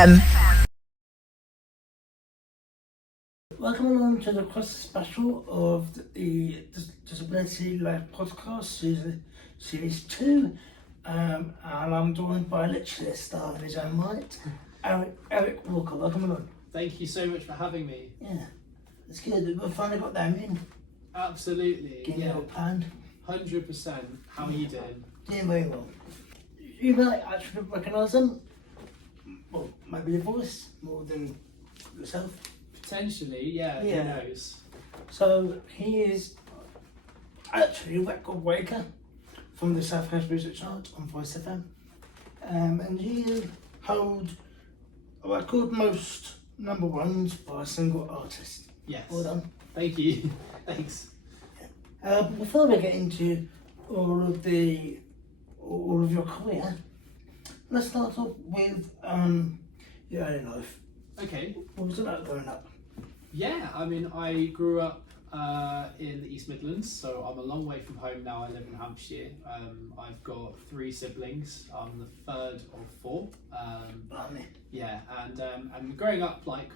FM. Welcome along to the Christmas special of the Disability Life Podcast, Series 2. And I'm joined by literally a star in his own right, Eric Walker. Welcome along. Thank you so much for having me. Yeah, it's good. We've finally got them in. Absolutely. Getting it all planned. 100%. How are you doing? Doing very well. You might actually recognise them. Well, maybe your voice more than yourself. Potentially, yeah. Who knows? So he is actually a record breaker from the South Coast Music Chart on Voice FM, and he held a record most number ones by a single artist. Yes. Well done. Thank you. Thanks. But before we get into all of your career, let's start off with your early life. Okay. What was it like growing up? Yeah, I mean, I grew up in the East Midlands, so I'm a long way from home now. I live in Hampshire. I've got 3 siblings. I'm the third of 4. Yeah, and growing up, like,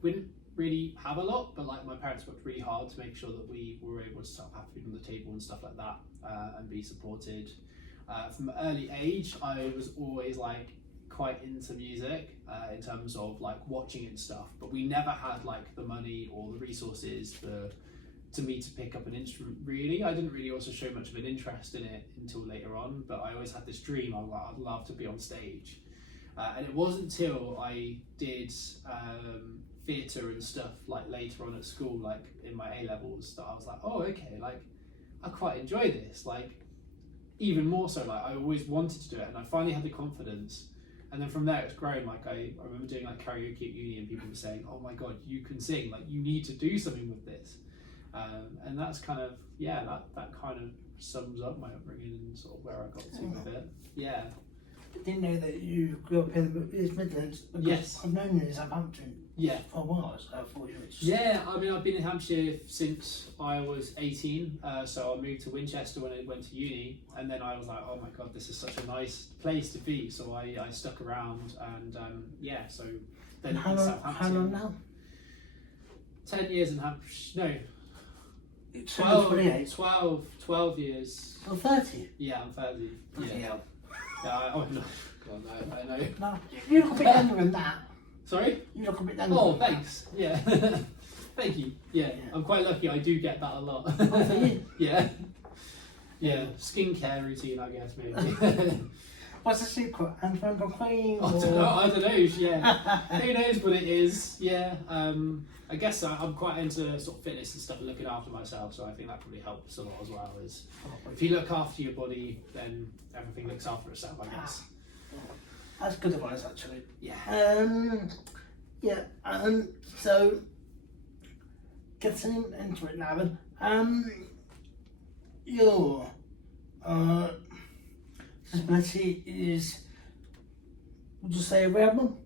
we didn't really have a lot, but like my parents worked really hard to make sure that we were able to sort of have food on the table and stuff like that, and be supported. From an early age, I was always like quite into music in terms of like watching it and stuff, but we never had like the money or the resources to me to pick up an instrument. Really, I didn't really also show much of an interest in it until later on, but I always had this dream. I was like, I'd love to be on stage, and it wasn't until I did theatre and stuff like later on at school, like in my A levels, that I was like, oh okay, like I quite enjoy this, like even more so, like I always wanted to do it, and I finally had the confidence. And then from there it's grown. Like I remember doing like karaoke at uni and people were saying, oh my god, you can sing, like you need to do something with this. And that's kind of, yeah, that kind of sums up my upbringing and sort of where I got to with it. Yeah. I didn't know that you grew up in the East Midlands. Yes. I've known you in Southampton. Yeah. For a while, so I thought you were just... Yeah, I mean, I've been in Hampshire since I was 18, so I moved to Winchester when I went to uni, and then I was like, oh my god, this is such a nice place to be, so I stuck around, and yeah, so then how long now? 10 years in Hampshire, no, 12 years. Oh, 30? Yeah, I'm 30. Yeah. Yeah, oh no, god no, I know. No, you look a bit younger than that. Sorry? You look a bit younger. Oh, thanks. Yeah. Thank you. Yeah, I'm quite lucky. I do get that a lot. Oh, for you? Yeah. Yeah. Skincare routine, I guess, maybe. What's the secret? Antoine Queen? I don't know. Yeah. Who knows what it is? Yeah. I guess I'm quite into sort of fitness and stuff and looking after myself, so I think that probably helps a lot as well. Is if you look after your body, then everything looks after itself, I guess. That's good advice, actually. Yeah. Yeah. So getting into it now, then. Your disability is, would you say, a rare one?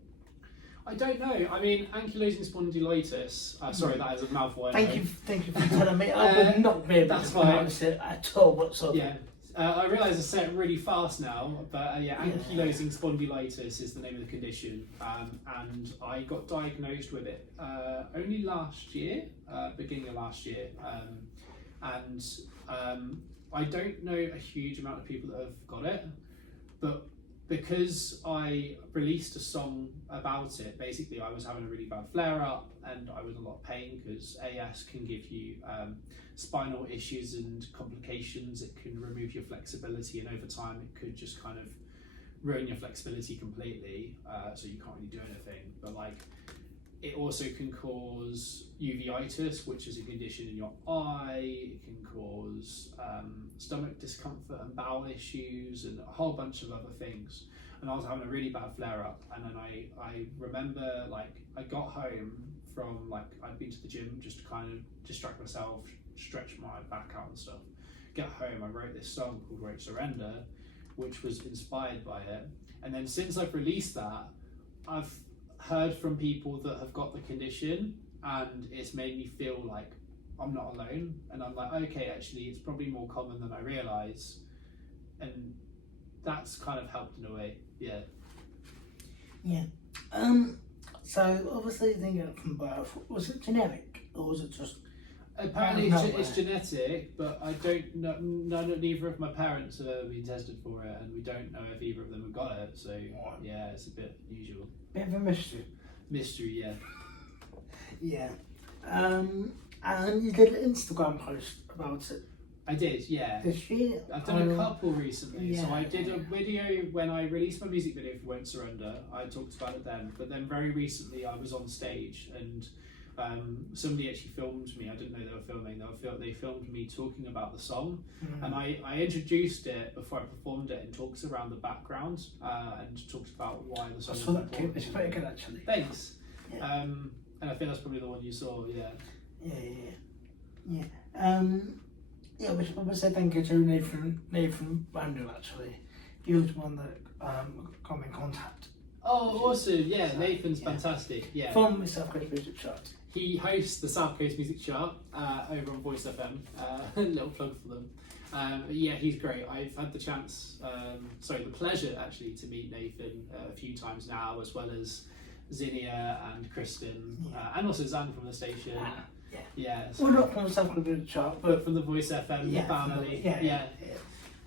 I don't know. I mean, ankylosing spondylitis. Sorry, that is a mouthful. Thank you for telling me. I would not be able to pronounce it at all whatsoever. Yeah. I realise I say it really fast now, but yeah, ankylosing spondylitis is the name of the condition, and I got diagnosed with it only last year, beginning of last year, and I don't know a huge amount of people that have got it, but because I released a song about it, basically I was having a really bad flare-up and I was in a lot of pain because AS can give you spinal issues and complications. It can remove your flexibility, and over time it could just kind of ruin your flexibility completely, so you can't really do anything. But like, it also can cause uveitis, which is a condition in your eye. It can cause stomach discomfort and bowel issues and a whole bunch of other things. And I was having a really bad flare up, and then I remember, like, I got home from, like, I'd been to the gym just to kind of distract myself, stretch my back out and stuff. Get home, I wrote this song called Won't Surrender, which was inspired by it. And then since I've released that, I've heard from people that have got the condition, and it's made me feel like I'm not alone, and I'm like, okay, actually it's probably more common than I realise, and that's kind of helped in a way. Yeah. So obviously you didn't get it from birth. Was it genetic or was it just? Apparently it's genetic, but I don't know. Neither of my parents have ever been tested for it, and we don't know if either of them have got it. So yeah, it's a bit unusual. Bit of a mystery. Mystery, yeah. Yeah. And you did an Instagram post about it. I did, yeah. This year. I've done a couple recently. Yeah. So I did a video when I released my music video for Won't Surrender. I talked about it then, but then very recently I was on stage and somebody actually filmed me. I didn't know they were filming. They filmed me talking about the song, and I introduced it before I performed it in talks around the background and talked about why the song. I saw that clip. It's pretty good actually. Thanks. Yeah. And I think that's probably the one you saw. Yeah. Yeah, we should probably say thank you to Nathan Randall actually. He was one that got me in contact. Oh, awesome! Yeah, Nathan's fantastic. Yeah. From the South Coast Music Chart. He hosts the South Coast Music Chart over on Voice FM. A little plug for them. Yeah, he's great. I've had the chance, the pleasure actually, to meet Nathan a few times now, as well as Zinnia and Kristen, and also Zan from the station. Yeah. So, well, not from the South Coast Music Chart, but from the Voice FM family. Yeah.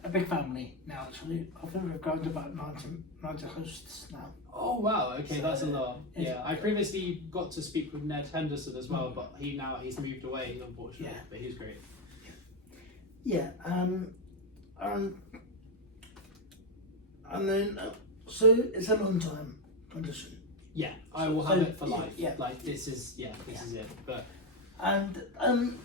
A big family now actually. I think we've grown to about 90 hosts now. Oh wow, okay, so, that's a lot. Yeah, I previously got to speak with Ned Henderson as well, but he's moved away unfortunately. Yeah. But he's great. Yeah, and then so it's a long time condition. Yeah, I will have it for life. Yeah, like this is it. But and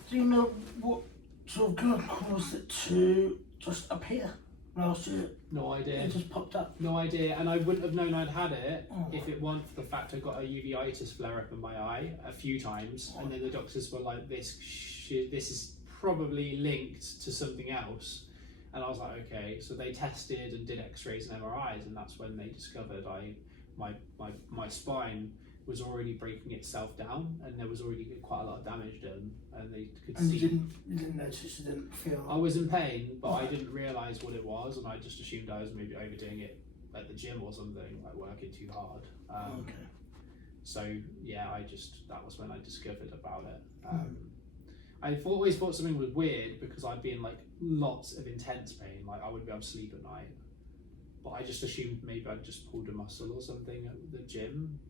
do you know what sort of good caused it to just appear last year? No idea. It just popped up. No idea, and I wouldn't have known I'd had it if it weren't for the fact I got a uveitis flare up in my eye a few times, and then the doctors were like, "This is probably linked to something else," and I was like, "Okay." So they tested and did X-rays and MRIs, and that's when they discovered my spine was already breaking itself down, and there was already quite a lot of damage done, and they could see. You didn't notice, you didn't feel. I was in pain, but I didn't realise what it was, and I just assumed I was maybe overdoing it at the gym or something, like working too hard. Okay. So yeah, that was when I discovered about it. I always thought something was weird because I'd be in like lots of intense pain, like I wouldn't be able to sleep at night. But I just assumed maybe I'd just pulled a muscle or something at the gym.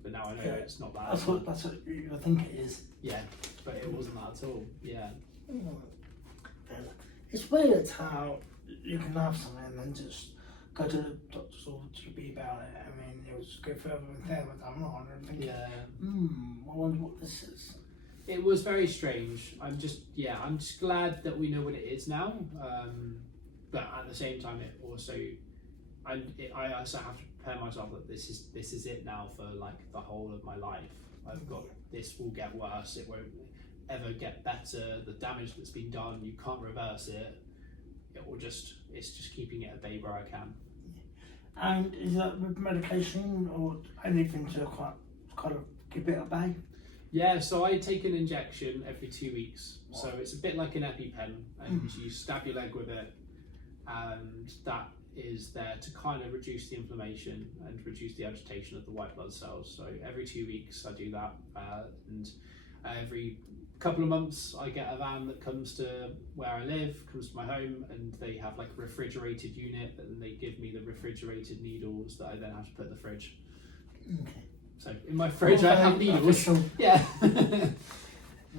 But now I know it's not that. That's what you think it is. Yeah, but it wasn't that at all. Yeah. It's weird how you can have something and then just go to the doctor's or GP about it. I mean, it was go further and further down the line and think, I wonder what this is. It was very strange. I'm just glad that we know what it is now. But at the same time, it also, I also have to prepare myself that this is it now for like the whole of my life. I've got this will get worse. It won't ever get better. The damage that's been done, you can't reverse it. It's just keeping it at bay where I can. And is that with medication or anything to kind of keep it at bay? Yeah, so I take an injection every 2 weeks. So it's a bit like an EpiPen, and you stab your leg with it, and that is there to kind of reduce the inflammation and reduce the agitation of the white blood cells. So every 2 weeks I do that, and every couple of months I get a van that comes to where I live, comes to my home, and they have like a refrigerated unit, and they give me the refrigerated needles that I then have to put in the fridge. Okay. So in my fridge I have needles. Yeah.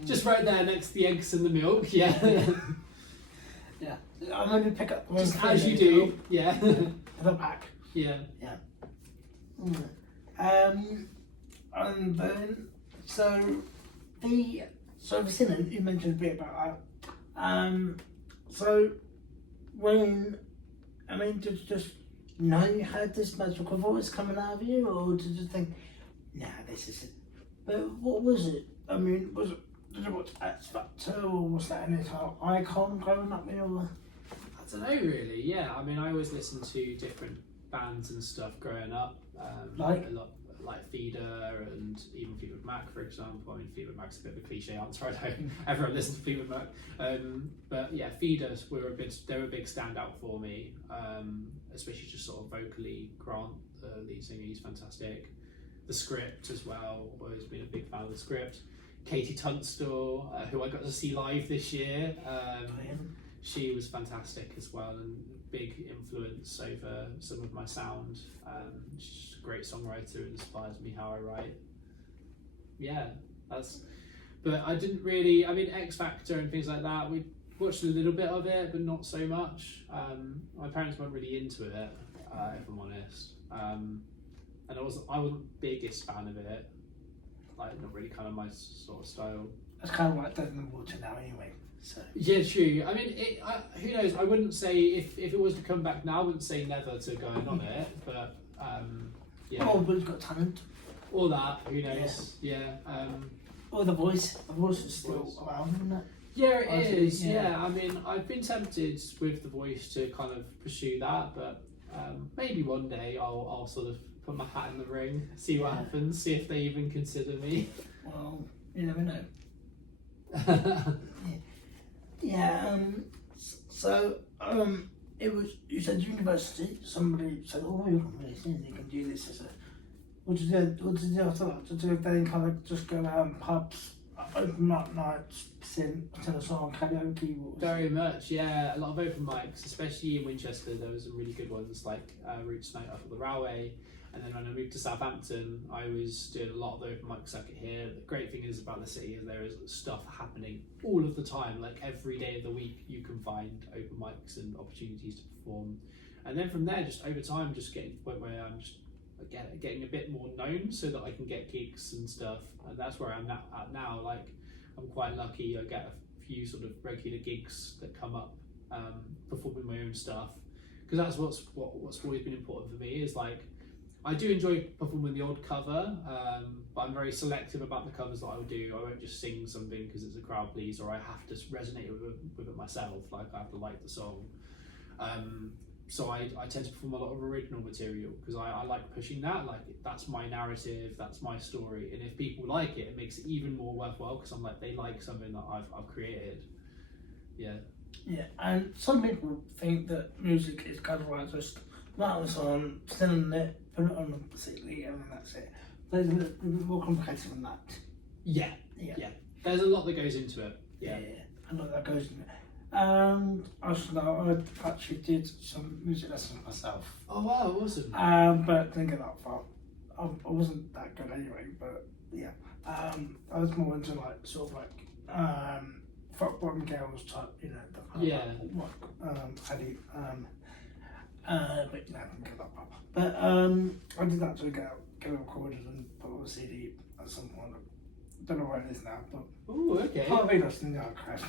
Just right there next to the eggs and the milk. Yeah. Yeah. I'm going to pick up one. Just as you do. Yeah. The back. Yeah. Yeah. And then so I've seen it, you mentioned a bit about that. So when did you just know you had this magical voice coming out of you, or did you think, nah, this is it? But what was it? I mean, did you watch X Factor, or was that any type of icon growing up? I don't know really. Yeah, I mean, I always listened to different bands and stuff growing up. Like a lot, like Feeder and even Fleetwood Mac, for example. I mean, Fleetwood Mac's a bit of a cliche answer. I don't everyone listens to Fleetwood Mac. But yeah, Feeders they were a big standout for me, especially just sort of vocally. Grant, the lead singer, he's fantastic. the script as well. Always been a big fan of the script. Katie Tunstall, who I got to see live this year. She was fantastic as well, and big influence over some of my sound. She's a great songwriter and inspires me how I write. Yeah, but I didn't really, I mean, X Factor and things like that, we watched a little bit of it, but not so much. My parents weren't really into it, if I'm honest. And I wasn't the biggest fan of it. Like, not really kind of my sort of style. That's kind of like Dead in the Water now anyway. So. Yeah, true. I mean, who knows? I wouldn't say, if it was to come back now, I wouldn't say never to going on it, but yeah. Oh, but it's got talent. All that, who knows? Yeah. Or The Voice. The Voice is still around, isn't it? Yeah, it is. Yeah. I mean, I've been tempted with The Voice to kind of pursue that, but maybe one day I'll sort of put my hat in the ring, see what happens, see if they even consider me. Well, you never know. So it was, you said university, somebody said, oh, you can do this as a, what did you do after that? Did you then kind of just go around pubs, open up nights, sing a song, karaoke? Very much, yeah. A lot of open mics, especially in Winchester. There was some really good ones, like Roots Night up at the Railway. And then when I moved to Southampton, I was doing a lot of the open mic circuit here. The great thing is about the city is there is stuff happening all of the time. Like every day of the week, you can find open mics and opportunities to perform. And then from there, just over time, just getting to the point where I'm just getting a bit more known so that I can get gigs and stuff. And that's where I'm at now. Like, I'm quite lucky. I get a few sort of regular gigs that come up, performing my own stuff. Because that's what's always been important for me is like, I do enjoy performing the odd cover, but I'm very selective about the covers that I would do. I won't just sing something because it's a crowd pleaser, or I have to resonate with it myself, like I have to like the song. So I tend to perform a lot of original material because I like pushing that, like that's my narrative, that's my story, and if people like it, it makes it even more worthwhile because I'm like, they like something that I've created. Yeah. Yeah, and some people think that music is kind of like just write a song, sing on it, put it on the CD, and then that's it. But it's a little bit more complicated than that. Yeah. There's a lot that goes into it. Yeah, a lot that goes into it. I actually did some music lessons myself. Oh wow, awesome. But didn't get that far. I wasn't that good anyway, but yeah. I was more into like sort of like fuck bottom girls type, you know, the kind of Paddy. But no, I didn't get that far. But I did that to get it recorded and put on a CD at some point. I don't know where it is now, but okay. Can't be lost in the archives.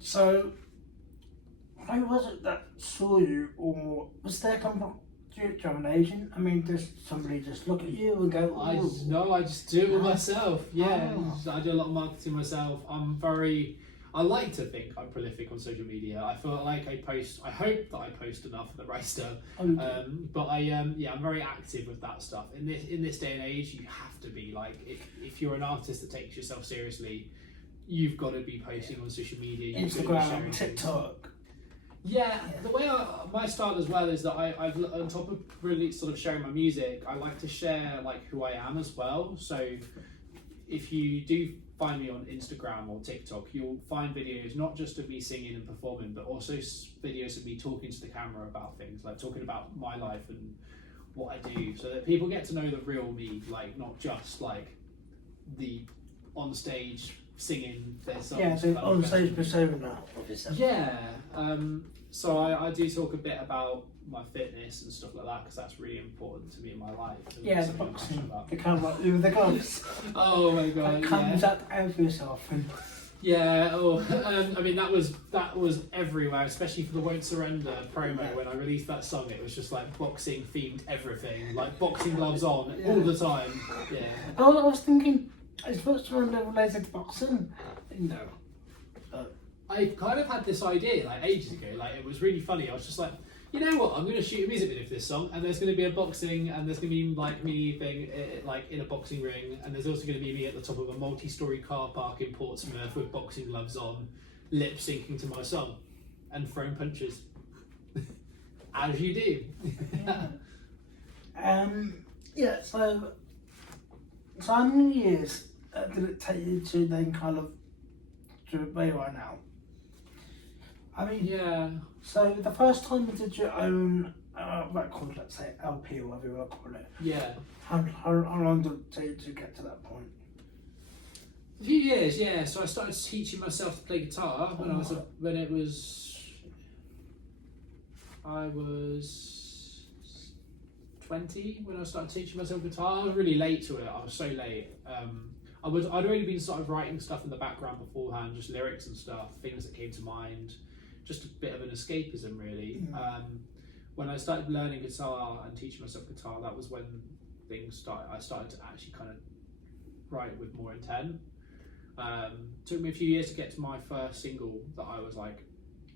So who was it that saw you, or was there do you have an agent? I mean, does somebody just look at you and go? I just do it myself. Yeah, I do a lot of marketing myself. I like to think I'm prolific on social media. I feel like I hope that I post enough of the right stuff. But I'm very active with that stuff. In this day and age, you have to be like, if you're an artist that takes yourself seriously, you've got to be posting on social media. Instagram, TikTok. Yeah, the way my style as well is that I've on top of really sort of sharing my music, I like to share like who I am as well. So if you do find me on Instagram or TikTok, you'll find videos not just of me singing and performing, but also videos of me talking to the camera about things, like talking about my life and what I do, so that people get to know the real me, like not just like the on stage singing their songs. Yeah, so on stage persona of yourself. Yeah, so I do talk a bit about my fitness and stuff like that because that's really important to me in my life. Yeah, the boxing, the kind of like with the gloves. Oh my god! That comes up every so often. Yeah. I mean that was everywhere, especially for the Won't Surrender promo. When I released that song, it was just like boxing themed everything, like boxing gloves on all the time. Yeah. I was thinking, is Won't Surrender related to boxing? No. I kind of had this idea like ages ago. Like it was really funny. I was just like, you know what? I'm going to shoot a music video for this song, and there's going to be a boxing, and there's going to be like me thing like in a boxing ring, and there's also going to be me at the top of a multi-story car park in Portsmouth with boxing gloves on, lip syncing to my song, and throwing punches, as you do. Yeah, so how many years did it take you to then kind of to where you are now? I mean, Yeah. so the first time you did your own record, let's say LP or whatever you want to call it, Yeah. how long did it take to get to that point? A few years, yeah. So I started teaching myself to play guitar when I was I was 20 when I started teaching myself guitar. I was really late to it. I was so late. I'd already been sort of writing stuff in the background beforehand, just lyrics and stuff, things that came to mind, just a bit of an escapism really. When I started learning guitar and teaching myself guitar, that was when things started. I started to actually kind of write with more intent. Took me a few years to get to my first single that I was like,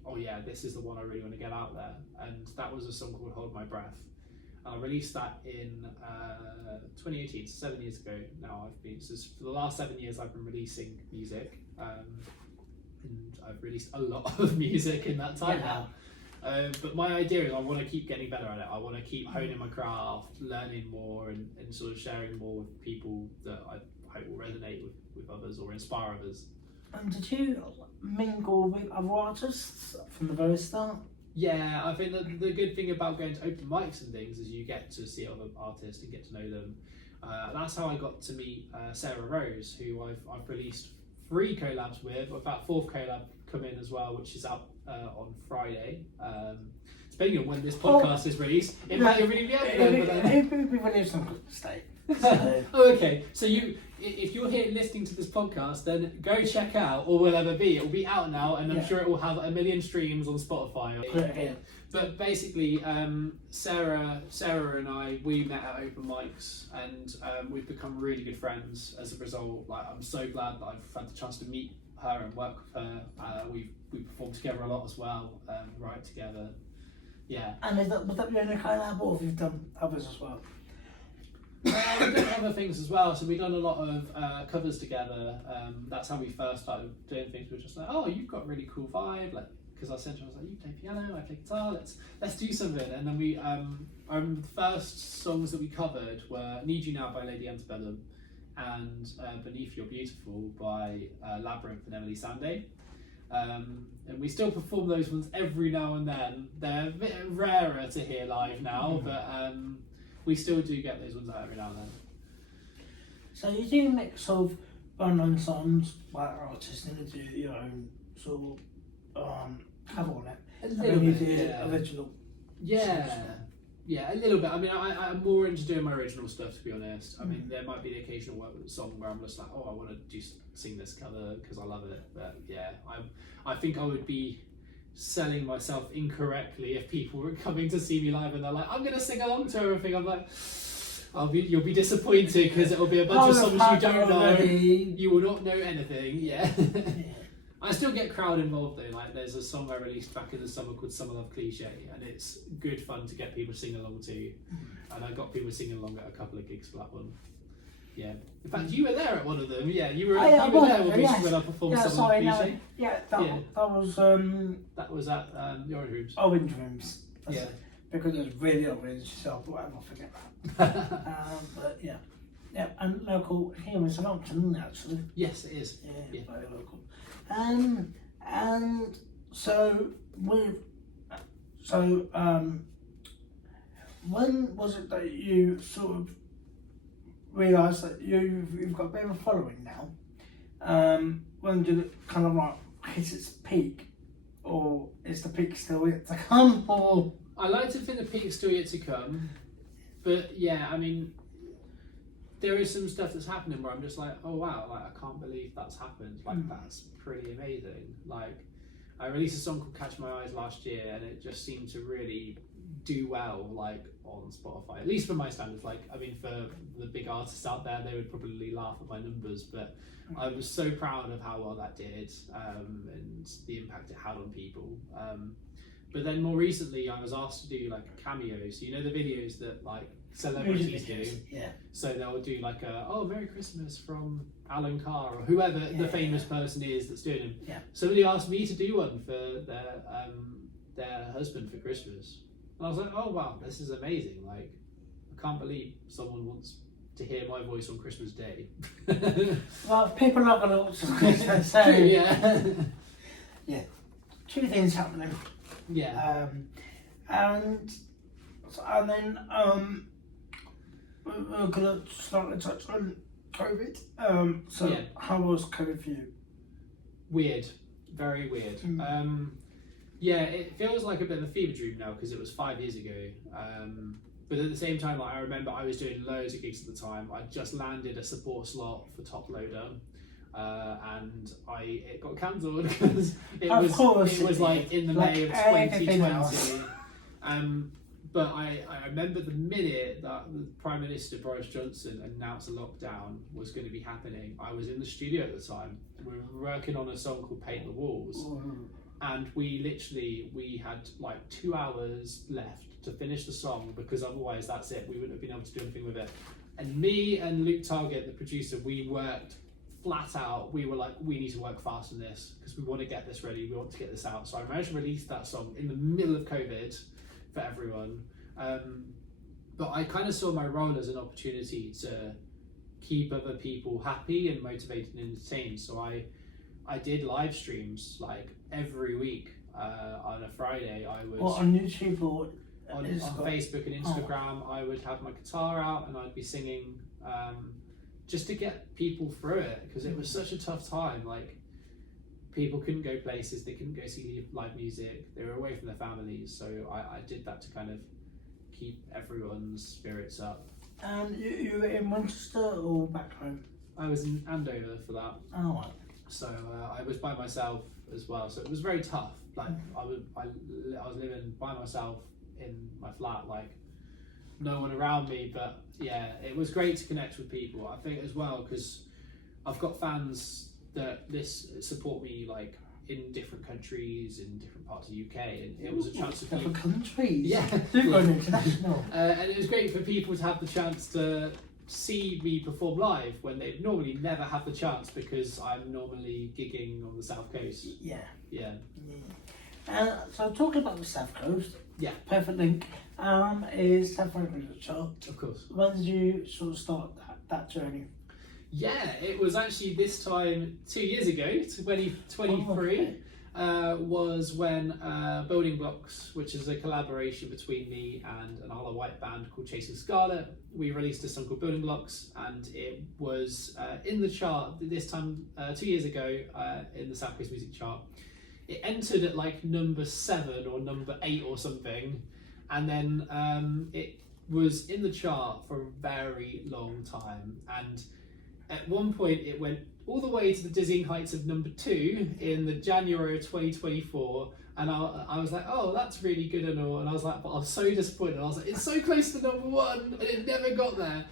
oh yeah, this is the one I really want to get out there, and that was a song called Hold My Breath. And I released that in 2018, so 7 years ago now. For the last 7 years I've been releasing music, and I've released a lot of music in that time now. But my idea is I want to keep getting better at it. I want to keep honing my craft, learning more, and sort of sharing more with people that I hope will resonate with others or inspire others. And did you mingle with other artists from the very start? Yeah, I think that the good thing about going to open mics and things is you get to see other artists and get to know them. That's how I got to meet Sarah Rose, who I've released 3 collabs with. I've got 4th collab come in as well, which is out on Friday. Depending on when this podcast is released, it might already be out there. It will be released on good state. So. Oh, okay. So if you're here listening to this podcast, then go check out All Will Ever Be. It will be out now, and I'm sure it will have 1 million streams on Spotify. But basically, Sarah and I, we met at open mics, and we've become really good friends as a result. Like, I'm so glad that I've had the chance to meet her and work with her. We performed together a lot as well, write together. Yeah. And was that your only collab, or have you done others as well? We've done other things as well, so we've done a lot of covers together. That's how we first started doing things. We were just like, oh, you've got a really cool vibe, like, because I said to her, I was like, you play piano, I play guitar, let's do something. And then we, I remember the first songs that we covered were Need You Now by Lady Antebellum and Beneath You're Beautiful by Labyrinth and Emily Sandé. And we still perform those ones every now and then. They're a bit rarer to hear live now, but we still do get those ones out every now and then. So you do a mix of well-known songs by artists, and you do your own sort of cover on it. A little bit, original. Yeah, yeah, a little bit. I mean, I'm more into doing my original stuff, to be honest. I mean, there might be the occasional song where I'm just like, oh, I want to sing this cover because I love it. But yeah, I think I would be selling myself incorrectly if people were coming to see me live and they're like, I'm going to sing along to everything. I'm like, you'll be disappointed because it'll be a bunch of songs you don't know. You will not know anything. Yeah. I still get crowd involved though. Like, there's a song I released back in the summer called Summer Love Cliche, and it's good fun to get people to sing along to. And I got people singing along at a couple of gigs for that one. Yeah. In fact, you were there at one of them. Yeah, you were there when I performed Summer Love Cliche. That was at the Orange Rooms. Orange Rooms. Yeah. Because it was really orange, so I won't forget that. But yeah. Yeah, and local here in Southampton, actually. Yes, it is. Yeah, very local. And so when was it that you sort of realised that you've got a bit of a following now? When did it kind of like hit its peak, or is the peak still yet to come? Or I like to think the peak's still yet to come, but yeah, I mean, there is some stuff that's happening where I'm just like, oh wow, like I can't believe that's happened. Like that's pretty amazing. Like, I released a song called Catch My Eyes last year, and it just seemed to really do well, like on Spotify, at least for my standards. Like, I mean, for the big artists out there, they would probably laugh at my numbers, but I was so proud of how well that did, and the impact it had on people. But then more recently, I was asked to do like a cameo. So you know the videos that like celebrities do. Yeah. So they'll do like Merry Christmas from Alan Carr or whoever the famous person is that's doing them. Yeah. Somebody asked me to do one for their husband for Christmas. And I was like, oh wow, this is amazing. Like, I can't believe someone wants to hear my voice on Christmas Day. Well, people are going to watch Christmas, so Yeah. yeah, two things happening. Yeah. And then we're going to start to touch on COVID. So Yeah. how was COVID for you? Weird. Very weird. Yeah, it feels like a bit of a fever dream now because it was 5 years ago. But at the same time, like, I remember I was doing loads of gigs at the time. I just landed a support slot for Top Loader, and it got cancelled because it was like in the May of 2020. But I remember the minute that the Prime Minister Boris Johnson announced a lockdown was going to be happening, I was in the studio at the time and we were working on a song called Paint the Walls. And we had like 2 hours left to finish the song because otherwise that's it, we wouldn't have been able to do anything with it. And me and Luke Target, the producer, we worked flat out. We were like, we need to work fast on this because we want to get this ready, we want to get this out. So I managed to release that song in the middle of COVID for everyone. But I kind of saw my role as an opportunity to keep other people happy and motivated and entertained. So I did live streams like every week. On a Friday I would on YouTube or on Facebook and Instagram. I would have my guitar out and I'd be singing, just to get people through it because it was such a tough time. Like, people couldn't go places, they couldn't go see live music, they were away from their families, so I did that to kind of keep everyone's spirits up. And you were in Manchester or back home? I was in Andover for that. Oh, right. So I was by myself as well, so it was very tough. Like, I was living by myself in my flat, like no one around me, but yeah, it was great to connect with people. I think as well because I've got fans that support me like in different countries, in different parts of the UK, and it was a chance to different countries. Yeah, they're going international. And it was great for people to have the chance to see me perform live when they normally never have the chance because I'm normally gigging on the South Coast. Yeah. So talking about the South Coast, yeah, perfect link. Is South Coast chart. Of course. When did you sort of start that journey? Yeah, it was actually this time 2 years ago, 2023, was when Building Blocks, which is a collaboration between me and an Isle of Wight band called Chasing Scarlet, we released a song called Building Blocks, and it was in the chart this time 2 years ago in the South Coast Music Chart. It entered at like number 7 or number 8 or something, and then it was in the chart for a very long time, and at one point it went all the way to the dizzying heights of number 2 in the January of 2024, and I was like, oh, that's really good and all, and I was like, but I was so disappointed. I was like, it's so close to number 1 and it never got there.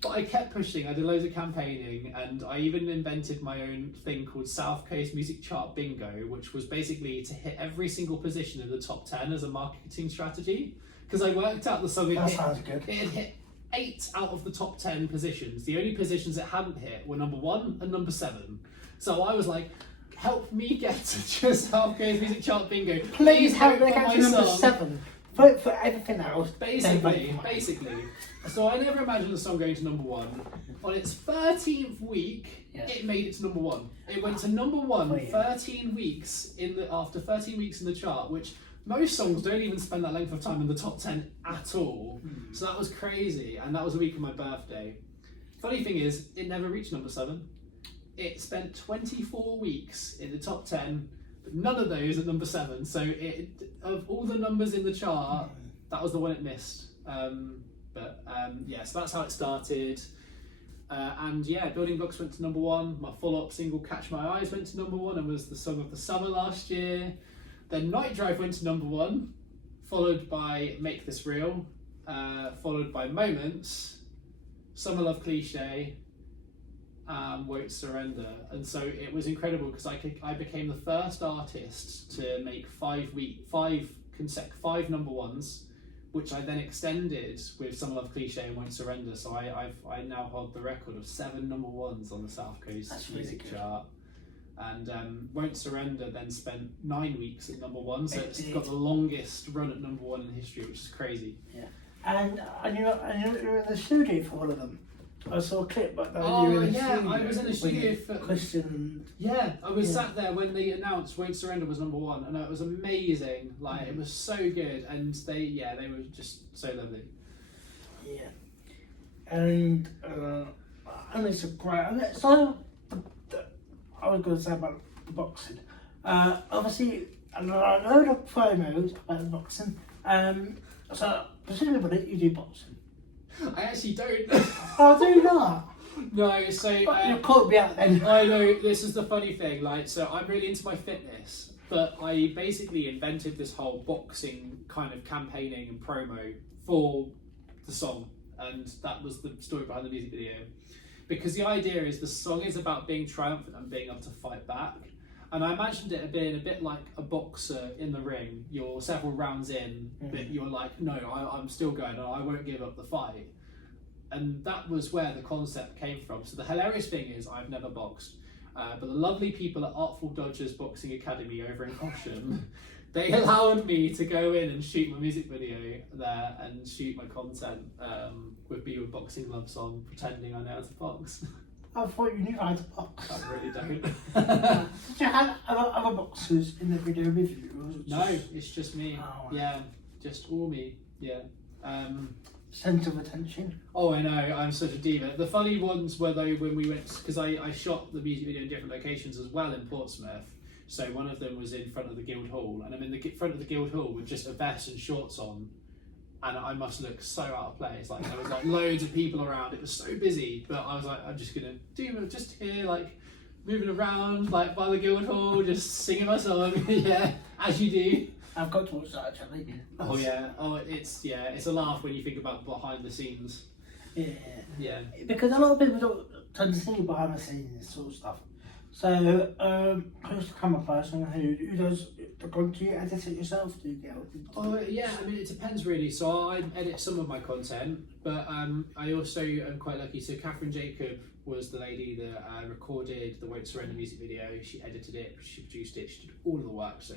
But I kept pushing. I did loads of campaigning, and I even invented my own thing called South Coast Music Chart Bingo, which was basically to hit every single position in the top 10 as a marketing strategy. Because I worked out the song it had hit 8 out of the top 10 positions. The only positions it hadn't hit were number 1 and number 7. So I was like, help me get to South Coast Music Chart Bingo. Please help me get to number 7. Vote for everything else. Basically. So I never imagined the song going to number 1. On its 13th week, it made it to number 1. It went to number 1 13 weeks after 13 weeks in the chart, which most songs don't even spend that length of time in the top 10 at all. So that was crazy, and that was a week of my birthday. Funny thing is, it never reached number 7. It spent 24 weeks in the top 10, but none of those at number 7. So of all the numbers in the chart, that was the one it missed. So that's how it started. And yeah, Building Blocks went to number 1. My follow-up single, Catch My Eyes, went to number 1 and was the song of the summer last year. Then Night Drive went to number 1, followed by Make This Real, followed by Moments, Summer Love Cliche, Won't Surrender. And so it was incredible because I became the first artist to make 5 number 1s, which I then extended with Summer Love Cliche and Won't Surrender. So I now hold the record of 7 number 1s on the South Coast Music Chart. And Won't Surrender then spent 9 weeks at number 1, so it's got the longest run at number 1 in history, which is crazy. And you're in the studio for one of them. I saw a clip, but Oh, you were in the yeah, studio. I was in the studio for Christian. Yeah, I was sat there when they announced Won't Surrender was #1, and it was amazing. Like, it was so good, and they were just so lovely. Yeah. And it's a great. So, I was going to say about the boxing. Obviously, a load of promos about the boxing. So, presumably, you do boxing. I actually don't. Oh, do you not? No, so You caught me out then. I know, this is the funny thing. Like, so I'm really into my fitness, but I basically invented this whole boxing kind of campaigning and promo for the song, and that was the story behind the music video. Because the idea is the song is about being triumphant and being able to fight back. And I imagined it being a bit like a boxer in the ring. You're several rounds in, but you're like, no, I'm still going, I won't give up the fight. And that was where the concept came from. So the hilarious thing is, I've never boxed, but the lovely people at Artful Dodgers Boxing Academy over in Horsham, they allowed me to go in and shoot my music video there and shoot my content with me with boxing gloves on, pretending I know how to box. I thought you knew how to box. I really don't. Did you have other boxers in the video with you? Or was it No, just it's just me. Oh, Yeah, just all me. Yeah. centre of attention? Oh, I know, I'm such a diva. The funny ones were though when we went, because I shot the music video in different locations as well in Portsmouth. So one of them was in front of the Guildhall, and I'm in the front of the Guildhall with just a vest and shorts on, and I must look so out of place. Like, there was like loads of people around. It was so busy, but I was like, I'm just gonna do just here, like moving around like by the Guildhall, just singing my song. Yeah, as you do. I've got to watch that actually. Oh yeah, it's a laugh when you think about behind the scenes. Yeah. Yeah. Because a lot of people don't tend to see behind the scenes sort of stuff. So, who's the camera person who does the content? Do you edit it yourself? Do you get other people? Oh yeah, I mean it depends really. So I edit some of my content, but I also am quite lucky. So Catherine Jacob was the lady that recorded the Won't Surrender music video. She edited it, she produced it, she did all of the work. So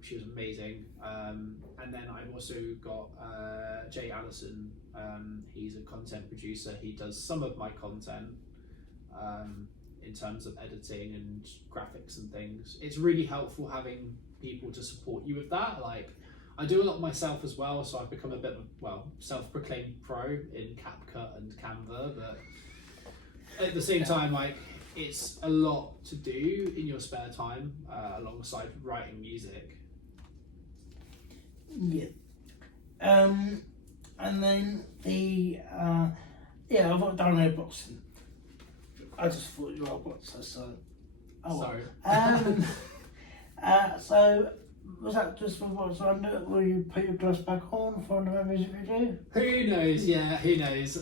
she was amazing. And then I've also got Jay Allison. He's a content producer. He does some of my content. In terms of editing and graphics and things. It's really helpful having people to support you with that. Like, I do a lot myself as well, so I've become a bit of, well, self-proclaimed pro in CapCut and Canva, but at the same time, like, it's a lot to do in your spare time alongside writing music. Yeah. And then I've got download boxing. I just thought you were a boxer, so. Oh, Sorry. So, was that just for what's under? Will you put your gloves back on for another music video? Who knows? Yeah, who knows?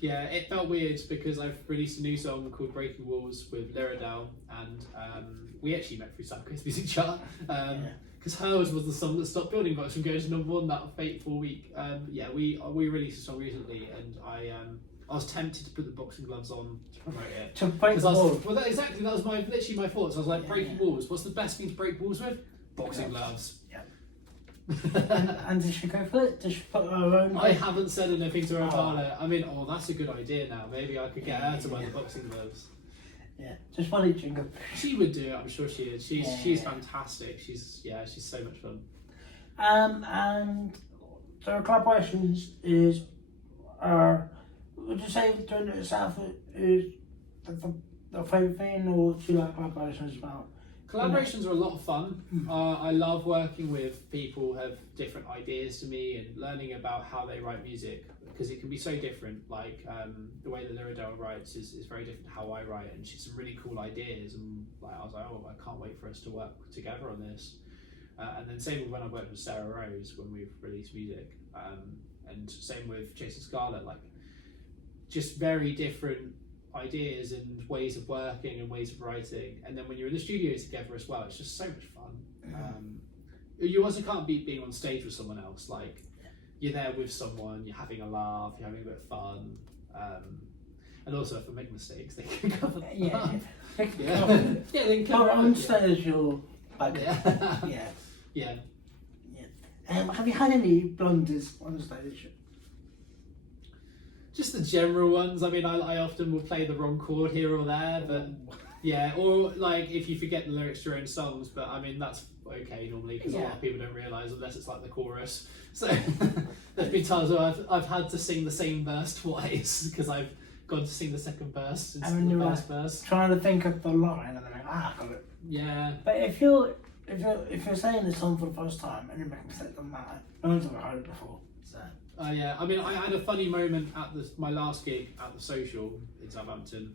Yeah, it felt weird because I've released a new song called Breaking Walls with Lyradel, and we actually met through Sidequest Music Chart. Because hers was the song that stopped Building Blocks from going to #1 that fateful week. Yeah, we released a song recently, and I was tempted to put the boxing gloves on to promote it. To break the walls. Well, that was literally my thoughts. I was like, breaking walls. What's the best thing to break walls with? Boxing gloves. Yeah. and did she go for it? Did she put her own? I haven't said anything to her about it. I mean, that's a good idea now. Maybe I could get her to wear the boxing gloves. Yeah, just one each jingle. She would do it. I'm sure she is. She's fantastic. She's so much fun. And so collaborations is would you say doing it yourself is the favourite thing, or do you like collaborations as well? Collaborations are a lot of fun. I love working with people who have different ideas to me and learning about how they write music, because it can be so different. Like the way that Lyradel writes is very different to how I write, and she's some really cool ideas. And like I was like, oh, I can't wait for us to work together on this. And then same with when I worked with Sarah Rose when we've released music, and same with Jason Scarlett. Like, just very different ideas and ways of working and ways of writing, and then when you're in the studio together as well, it's just so much fun. You also can't beat being on stage with someone else. Like, you're there with someone, you're having a laugh, you're having a bit of fun, and also if I make mistakes, they can cover that. They can cover on stage you're like yeah. Have you had any blunders on stage? Just the general ones. I mean, I often will play the wrong chord here or there, but yeah, or like if you forget the lyrics to your own songs. But I mean, that's okay normally because a lot of people don't realise unless it's like the chorus. So there's been times where I've had to sing the same verse twice because I've gone to sing the second verse instead of the first verse. Trying to think of the line and then I got it. Yeah. But if you're saying the song for the first time and you make a mistake, doesn't matter. No one's ever heard it before. So. Yeah, I mean, I had a funny moment at my last gig at the Social in Southampton.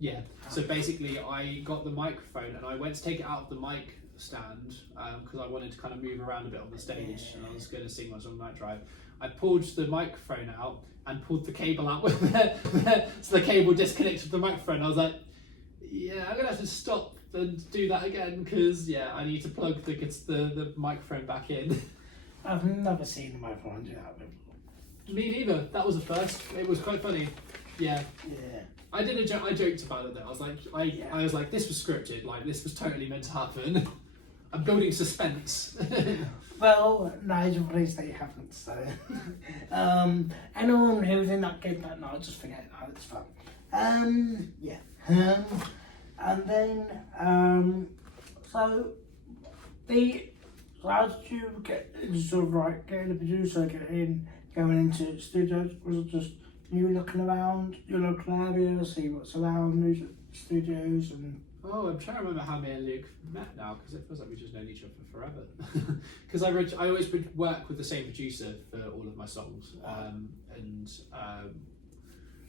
Yeah. So basically, I got the microphone and I went to take it out of the mic stand because I wanted to kind of move around a bit on the stage and I was going to sing my song Night Drive. I pulled the microphone out and pulled the cable out with it, so the cable disconnected the microphone. I was like, yeah, I'm gonna have to stop and do that again because I need to plug the microphone back in. I've never seen the microphone do that before. Me neither. That was a first. It was quite funny. Yeah. Yeah. I joked about it though. I was like, I was like, this was scripted. Like this was totally meant to happen. I'm building suspense. Well, Nigel, please say you haven't. So, anyone who was in that gig that night, just forget it. No, it's fun. Yeah. And then, so how did you get sort of like getting a producer, going into studios? Was it just you looking around your local area, see what's around music studios and? Oh, I'm trying to remember how me and Luke met now because it feels like we've just known each other forever. Because I always would work with the same producer for all of my songs, and I'm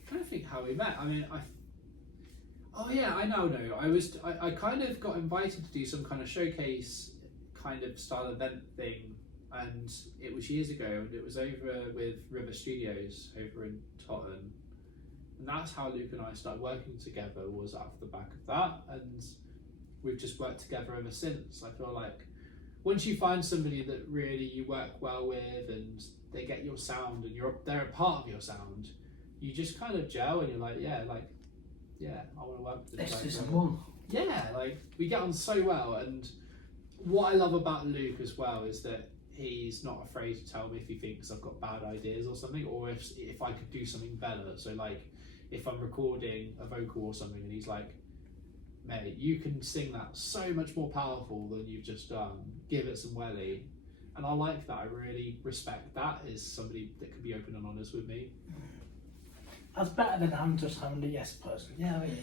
trying to think how we met. I mean, I now know. I kind of got invited to do some kind of showcase kind of style event thing, and it was years ago, and it was over with River Studios over in Tottenham. And that's how Luke and I started working together, was off the back of that, and we've just worked together ever since. I feel like once you find somebody that really you work well with and they get your sound and they're a part of your sound, you just kind of gel and you're like, I want to work with this guy. Let's do some more. Yeah, like we get on so well, and what I love about Luke as well is that he's not afraid to tell me if he thinks I've got bad ideas or something, or if I could do something better. So like, if I'm recording a vocal or something and he's like, mate, you can sing that so much more powerful than you've just done, give it some welly. And I like that. I really respect that as somebody that can be open and honest with me. That's better than just having a yes person. Yeah, I mean,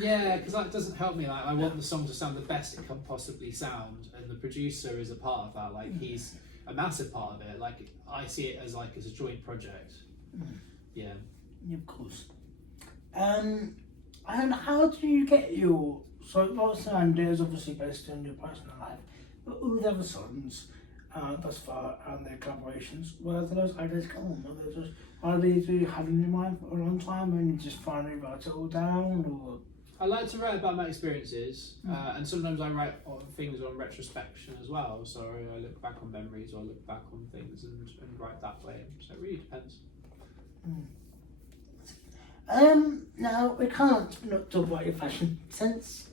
yeah, because that doesn't help me. Like, I want the song to sound the best it can possibly sound, and the producer is a part of that. Like, he's a massive part of it. Like, I see it as a joint project. Yeah, of course. And how do you get your... So Lost Ideas obviously based on your personal life, but all the other songs thus far and their collaborations, where do those ideas come on? Are they do you have in your mind for a long time and you just finally write it all down, or...? I like to write about my experiences, and sometimes I write things on retrospection as well. So I look back on memories or I look back on things and write that way. So it really depends. Now we can't not talk about your fashion sense.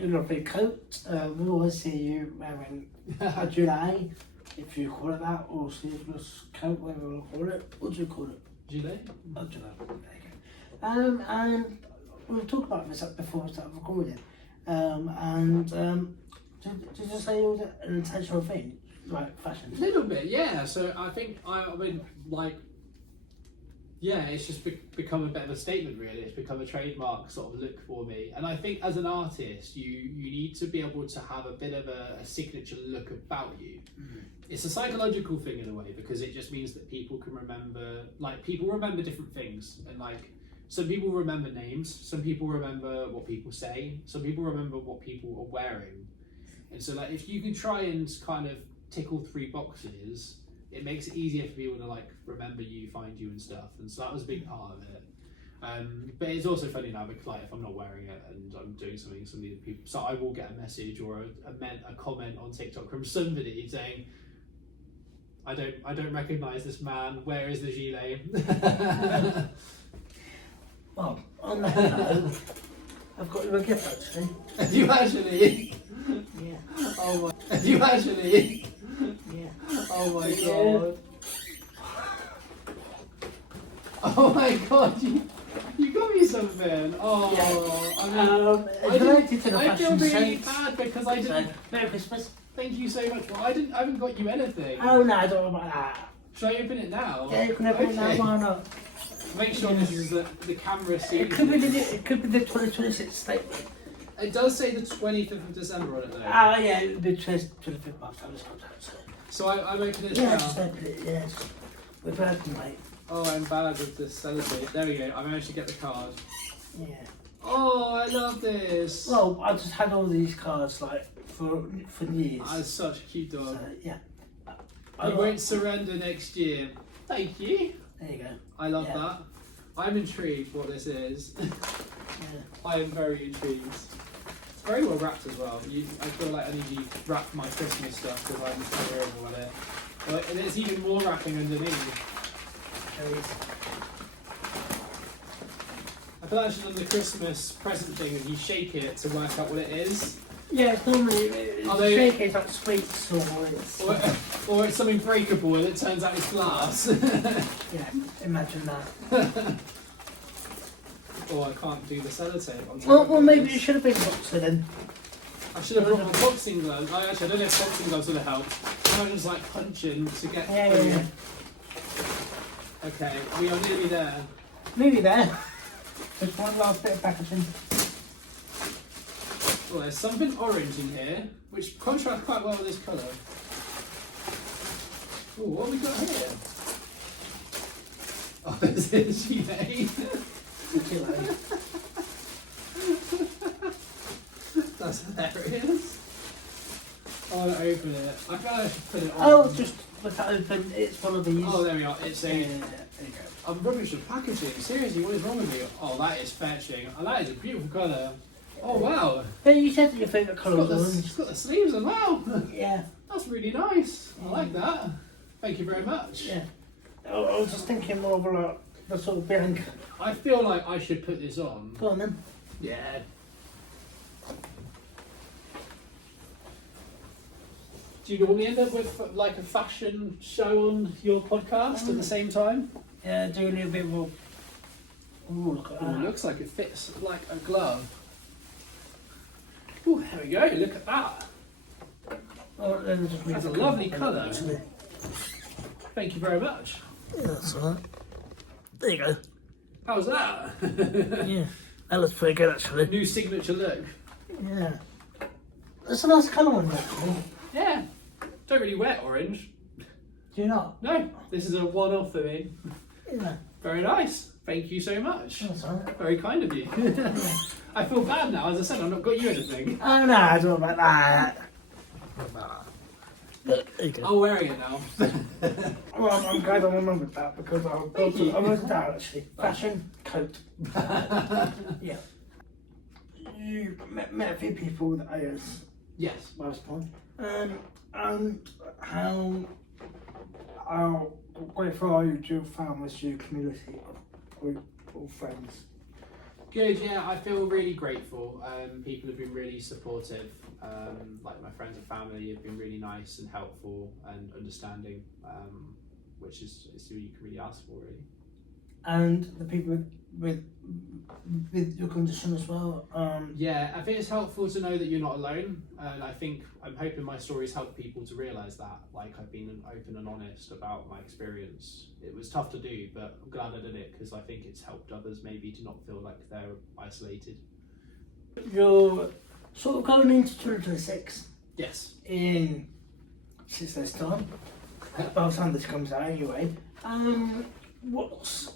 Your lovely coat. We always see you wearing a gilet, if you call it that, or sleeveless coat, whatever you call it. What do you call it? Gilet? A gilet. There you go. And we'll talk about this before we start recording. Did you say it was an intentional thing, like fashion? A little bit, yeah. So I think it's just become a bit of a statement, really. It's become a trademark sort of look for me. And I think as an artist, you need to be able to have a bit of a signature look about you. It's a psychological thing in a way, because it just means that people can remember, people remember different things. And some people remember names, some people remember what people say, some people remember what people are wearing. And so if you can try and kind of tick all three boxes, it makes it easier for people to remember you, find you and stuff. And so that was a big part of it. But it's also funny now because if I'm not wearing it and I'm doing something, so I will get a message or a comment on TikTok from somebody saying, I don't recognise this man, where is the gilet? Well, on that note, I've got you a gift actually. Have you actually? Yeah. Oh my. Have you actually? Yeah. Oh my god. Oh my god, you got me something. Oh, Yeah. I Related to the feel fashion really sense. bad because I didn't. So, Merry Christmas. Thank you so much. Well, I haven't got you anything. Oh no, don't worry about that. Should I open it now? Yeah, you can open it now, why not? Make sure this is the camera sees. It could be the 2026 statement. It does say the 25th of December on it though. Oh yeah, it would be 25th March, I just got that, so. So I'm opening this Yeah, now. just open it, yes. We're glad to mate. Oh, I'm bad with the sellotape. There we go. I managed to get the card. Yeah. Oh, I love this. Well, I just had all these cards like for years. That's such a cute dog. So, yeah. I won't surrender next year. Thank you. There you go. I love Yeah. that. I'm intrigued what this is. Yeah. I am very intrigued. It's very well wrapped as well. I feel like I need you to wrap my Christmas stuff because I'm terrible at it. But there's even more wrapping underneath. There is. I feel like I should have done the Christmas present thing and you shake it to work out what it is. Yeah, it's normally shake it's like sweets Or it's something breakable and it turns out it's glass. yeah, imagine that. Or I can't do the sellotape. Well, maybe you should have been boxer then. I should have brought my boxing gloves. I don't know if boxing gloves would have helped. I was just like punching to get through. Yeah. Okay, we are nearly there. Maybe there. Just one last bit of packaging. Well, there's something orange in here, which contrasts quite well with this colour. Oh, what have we got here? Oh, there's it, she made. That's hilarious. I want to open it. I feel like I should put it on. Oh, just look at open. It's one of these. Oh, there we are. It's a. There you go. I'm rubbish with packaging. Seriously, what is wrong with you? Oh, that is fetching. Oh, that is a beautiful colour. Oh, wow. Yeah, you said that your favourite colour was orange. It's got the sleeves as well. Yeah. That's really nice. I like that. Thank you very much. Yeah. I was just thinking more of like the sort of Bianca. I feel like I should put this on. Go on then. Yeah. Do you normally end up with like a fashion show on your podcast at the same time? Yeah, do a little bit more. Ooh, look at Oh, it that. looks like it fits like a glove. Oh, there we go. Look at that. Oh, then just That's a read the lovely colour. colour. Thank you very much. Yeah, that's alright. There you go. How's that? Yeah, that looks pretty good actually. New signature look. Yeah. It's a nice colour one actually. Yeah. Don't really wear orange. Do you not? No, this is a one-off for me. Yeah. Very nice. Thank you so much. That's alright. Very kind of you. I feel bad now. As I said, I've not got you anything. Oh no, I don't know about that. Look, there you go. I'll wear it now. Well, I'm glad I remembered that because Thank you. I wrote it down actually. Fashion coat. Yeah. You met a few people that I was Yes. last time. How grateful are you to your families, to your community, or friends? Good, yeah, I feel really grateful. People have been really supportive. Like my friends and family have been really nice and helpful and understanding, which is all you can really ask for, really. And the people with your condition as well. Yeah, I think it's helpful to know that you're not alone, and I'm hoping my stories help people to realise that. Like, I've been open and honest about my experience. It was tough to do, but I'm glad I did it because I think it's helped others maybe to not feel like they're isolated. You're sort of going into 2026 Yes. in 6 days' time. By the time this comes out, anyway. What's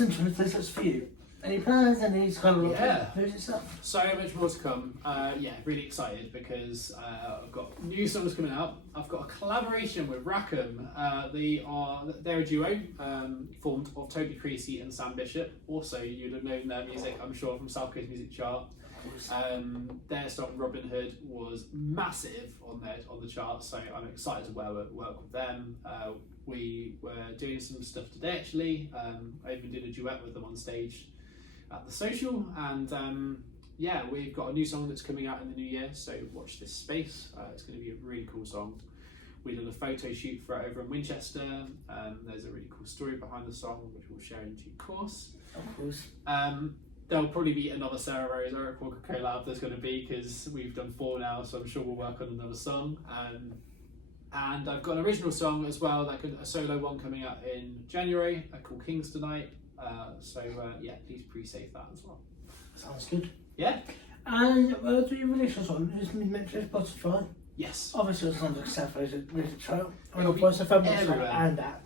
in 2026 for you? Any plans? Any kind of lose yourself? So much more to come. Yeah, really excited because I've got new songs coming out. I've got a collaboration with Rackham. They're a duo formed of Toby Creasy and Sam Bishop. Also, you'd have known their music, I'm sure, from South Coast Music Chart. Their song Robin Hood was massive on the chart, so I'm excited to work with them. We were doing some stuff today actually. I even did a duet with them on stage at the social, and yeah, we've got a new song that's coming out in the new year, so watch this space. It's going to be a really cool song. We did a photo shoot for it over in Winchester. There's a really cool story behind the song, which we'll share in due course. Of course. There'll probably be another Sarah Rose Eric Walker collab there's going to be, because we've done 4 now, so I'm sure we'll work on another song. And I've got an original song as well, like a solo one coming out in January, called Kings Tonight. Yeah, please pre-save that as well. Sounds good. Yeah. And do you release a song? Just mention Spotify. Yes. Obviously, it's not like self-rated trial. It'll be Voice FM everywhere. and that.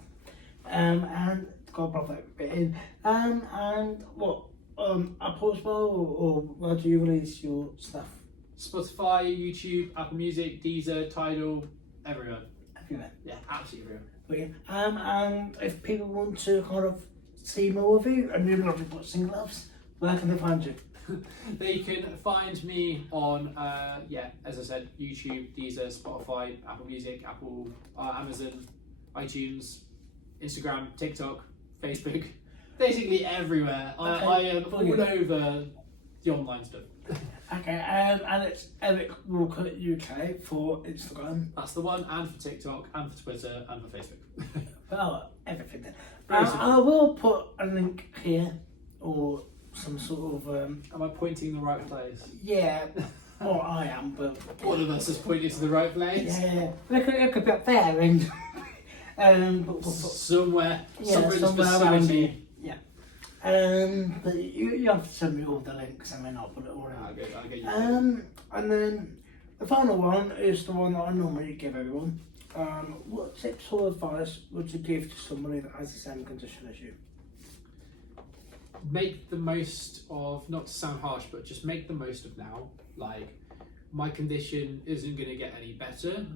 And got to pop that bit in. And what? Apple as well, or where do you release your stuff? Spotify, YouTube, Apple Music, Deezer, Tidal, everywhere. Everywhere. Yeah, absolutely everywhere. Brilliant. And if people want to kind of see more of you and you love your boxing gloves, where can they find you? They can find me on, as I said, YouTube, Deezer, Spotify, Apple Music, Amazon, iTunes, Instagram, TikTok, Facebook, basically everywhere. Okay, I am brilliant. all over the online stuff. Okay, and it's Eric Walker UK for Instagram. That's the one, and for TikTok, and for Twitter, and for Facebook. Well, everything then. Basically. I will put a link here, or some sort of Am I pointing the right place? yeah. Or I am, but One of us has pointed to the right place. yeah, it could be up there and Somewhere in the somewhere around vicinity. here. But you have to send me all the links and then I'll put it all in. I'll get you. And then the final one is the one that I normally give everyone. What tips or advice would you give to somebody that has the same condition as you? Make the most of, not to sound harsh, but just make the most of now. Like, my condition isn't going to get any better.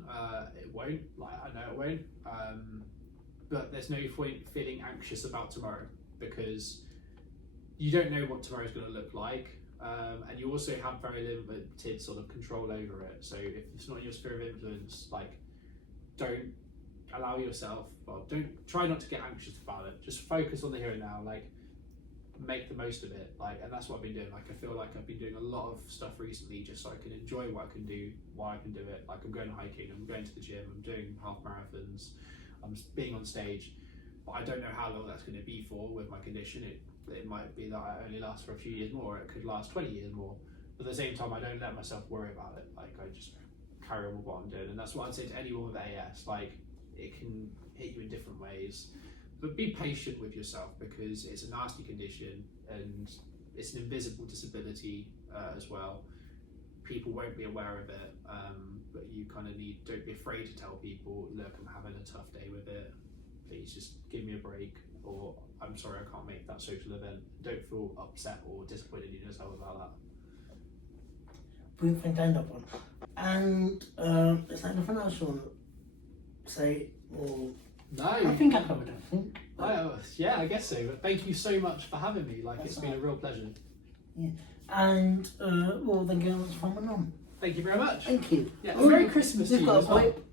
It won't. Like, I know it won't. But there's no point feeling anxious about tomorrow, because you don't know what tomorrow's going to look like, and you also have very limited sort of control over it. So if it's not your sphere of influence, like, don't allow yourself, don't try not to get anxious about it. Just focus on the here and now. Like, make the most of it. Like, and that's what I've been doing. Like, I feel like I've been doing a lot of stuff recently just so I can enjoy what I can do, why I can do it. Like, I'm going hiking, I'm going to the gym, I'm doing half marathons, I'm being on stage, but I don't know how long that's going to be for with my condition. It might be that I only last for a few years more, or it could last 20 years more. But at the same time, I don't let myself worry about it. Like, I just carry on with what I'm doing. And that's what I'd say to anyone with AS. Like, it can hit you in different ways. But be patient with yourself, because it's a nasty condition and it's an invisible disability as well. People won't be aware of it, but you kind of don't be afraid to tell people, look, I'm having a tough day with it. Please just give me a break, or I'm sorry I can't make that social event. Don't feel upset or disappointed in yourself about that. Brilliant thing to end up on. And is there anything else you want to say? Or No. I think I covered everything. Yeah, I guess so. But thank you so much for having me. Like, That's it's been a real pleasure. Yeah. And well, thank you very much for coming on. Thank you very much. Thank you. Yeah, Merry Christmas to You've you got as a well. grip.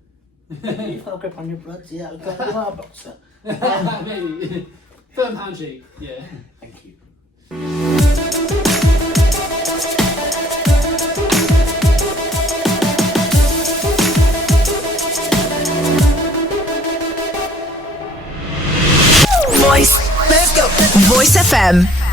You've got a grip on your bloods. Yeah, you are a boxer. Maybe. Firm handshake. Yeah. Thank you. Voice. Let's go. Voice FM.